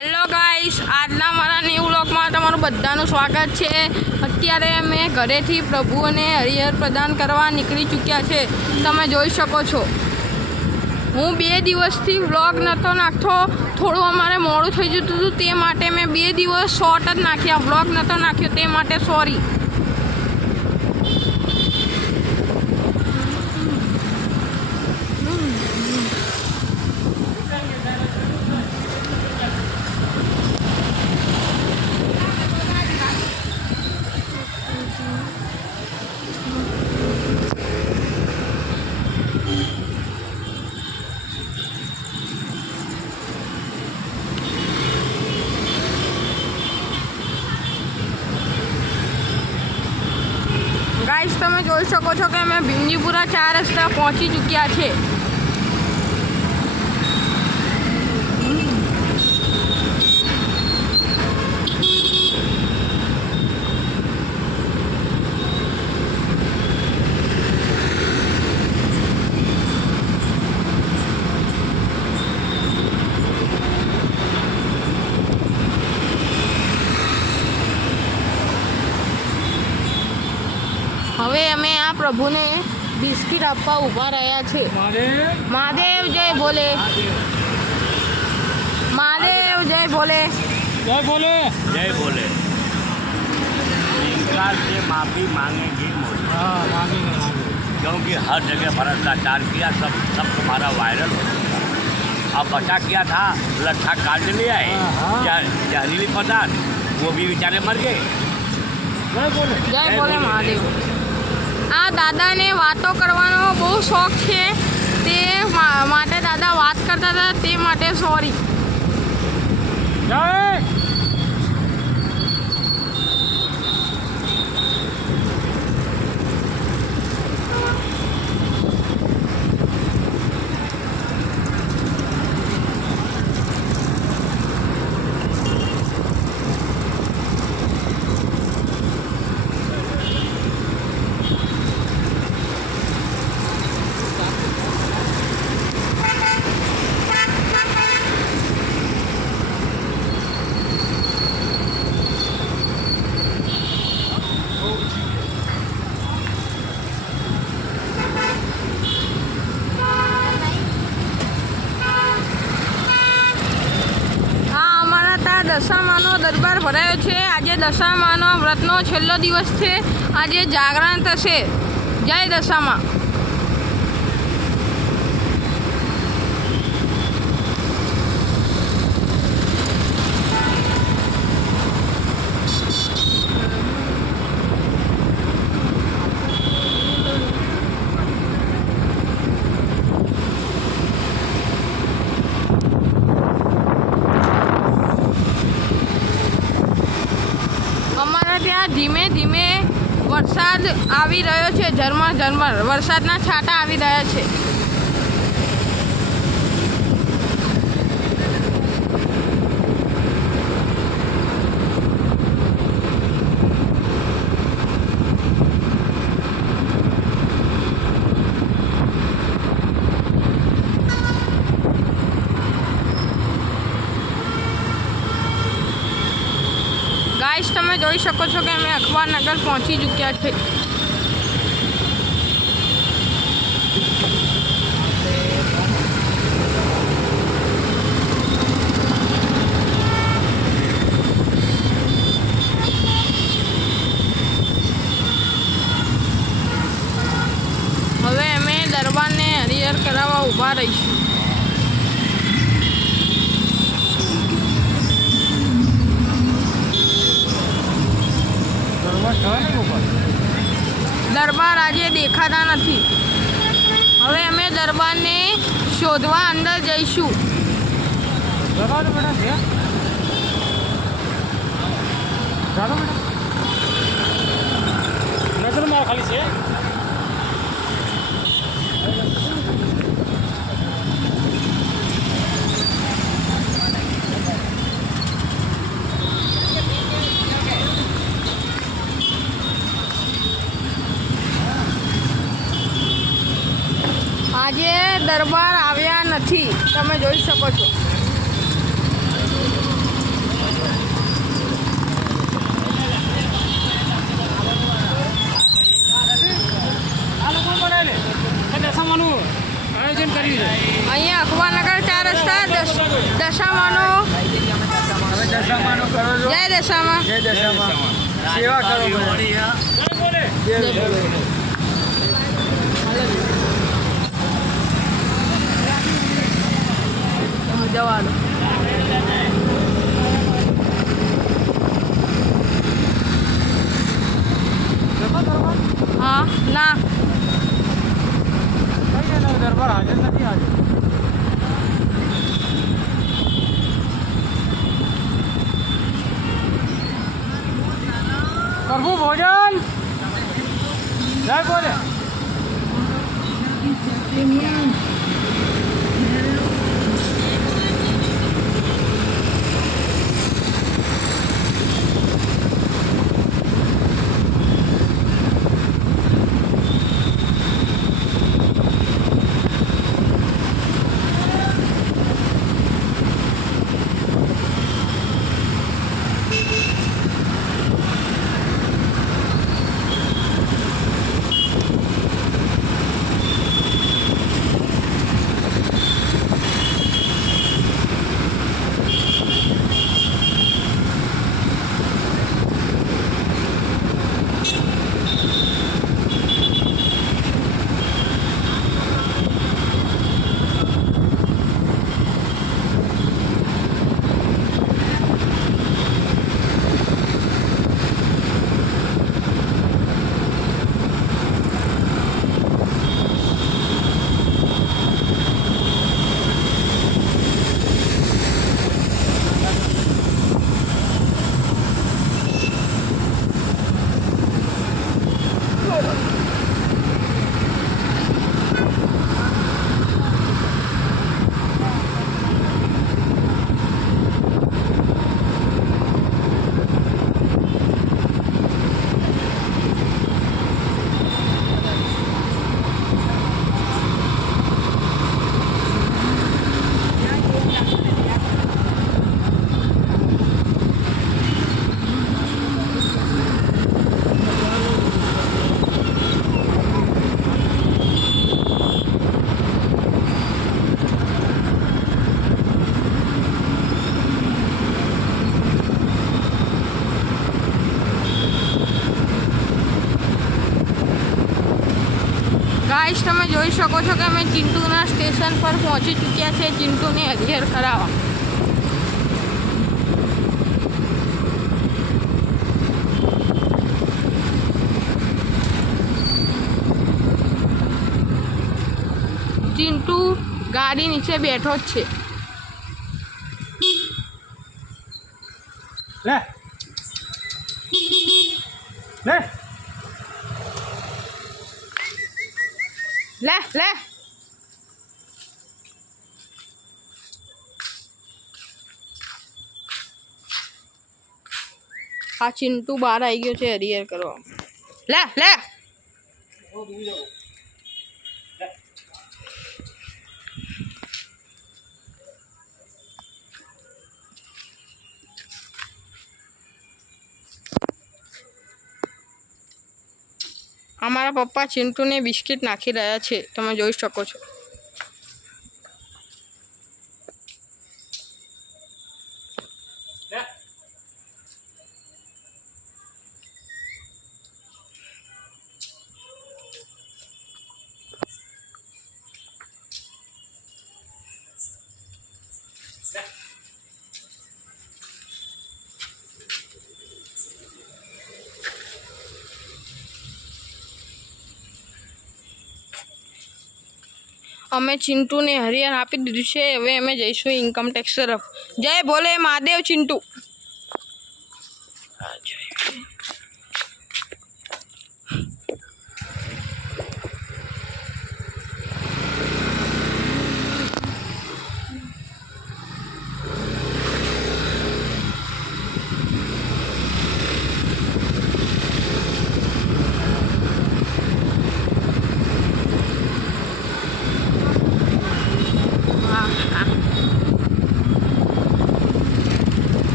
Hello guys, આજના મારા new વ્લોગમાં તમારું બધાનું સ્વાગત છે। અત્યારે અમે ઘરેથી પ્રભુઓને હરિહર પ્રદાન કરવા નીકળી ચૂક્યા છે। તમે જોઈ શકો છો, હું 2 દિવસથી વ્લોગ નહોતો નાખતો। થોડું અમારે મોડું થઈ જતું હતું, તે માટે મેં 2 દિવસ શોર્ટ જ નાખ્યા, વ્લોગ નહોતો નાખ્યો, તે માટે સોરી। ગાઈસ, તમે જોઈ શકો છો કે અમે ભીમજીપુરા 4 રસ્તા પહોંચી ચૂક્યા છે। હવે અમે આ પ્રભુને બિસ્કિટ આપવા ઊભા રહ્યા છે। મહાદેવ જય બોલે, મહાદેવ જય બોલે, जय बोले जय बोले। इनकार से माफ़ी मांगेगी मोदी, हाँ मांगेंगे क्योंकि हर जगह भ्रष्टाचार किया, सब तुम्हारा वायरल हो चुका। अब बचा किया था लट्ठा काट लिया है, जहरीली पदार्थ, वो भी बेचारे मर गए। जय बोले જય બોલે મહાદેવ। આ દાદાને વાતો કરવાનો બહુ શોખ છે, તે માટે દાદા વાત કરતા હતા, તે માટે સોરી। जय દશામાનો દરબાર ભરાયો છે। આજે દશામાનો વ્રતનો છેલ્લો દિવસ છે, આજે જાગરણ થશે। જય દશામા। ત્યાં ધીમે ધીમે વરસાદ આવી રહ્યો છે, ઝરમર ઝરમર વરસાદના છાંટા આવી રહ્યા છે। ગાઈસ, તમે જોઈ શકો છો કે અમે અખબારનગર પહોંચી ચૂક્યા છે। હવે અમે દરબારને હરિહર કરાવવા ઊભા રહીશું। દરબાર આજે દેખાતા નથી, હવે અમે દરબારને શોધવા અંદર જઈશું। ચાલો બેટા છે, ચાલો બેટા નજર માર ખાલી છે। આજે દરબાર આવ્યા નથી, તમે જોઈ શકો છો। જય દશામાં. જય દશામાં. સેવા કરો બધા. જય બોલે. જવા દો. હા ના કઈ એનો દરબાર હાજર નથી આજે. પ્રભુ ભોજન જય બોલે. ગાઈસ તમે જોઈ શકો છો કે અમે ચિંટુના સ્ટેશન પર પહોંચી ચૂક્યા છે ચિંટુને હરિહર કરાવવા. ચિંટુ ગાડી નીચે બેઠો જ છે. લે લે લે લે આ ચિંટુ બહાર આવી ગયો છે હરિહર કરવા. લે લે અમારા પપ્પા ચિંટુને બિસ્કિટ નાખી રહ્યા છે તમે જોઈ શકો છો. અમે ચિંટુને હરિહર આપી દીધું છે. હવે અમે જઈશું ઇન્કમટેક્સ તરફ. જય ભોલે મહાદેવ ચિંટુ.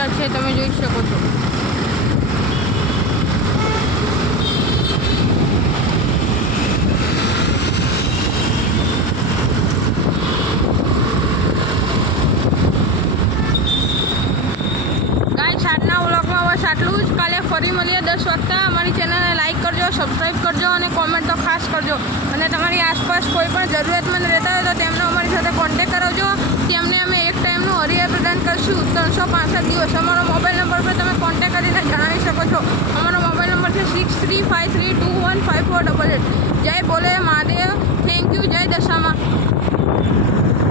ચૂક્યા છે, તમે જોઈ શકો છો. આજના વ્લોગમાં બસ આટલું જ. કાલે ફરી મળીએ 10 વાગતા. અમારી ચેનલને લાઈક કરજો, સબસ્ક્રાઈબ કરજો અને કોમેન્ટ તો ખાસ કરજો. અને તમારી આસપાસ કોઈ પણ જરૂરિયાતમંદ રહેતા હોય તો તેમનો અમારી સાથે કોન્ટેક્ટ કરાવજો. તેમને અમે એક ટાઈમનું હરિહર પ્રદાન કરશું 365 દિવસ. અમારો મોબાઈલ નંબર પર તમે કોન્ટેક્ટ કરીને જણાવી શકો છો. અમારો મોબાઈલ નંબર છે 6353215488. જય બોલે મહાદેવ. Thank you. જય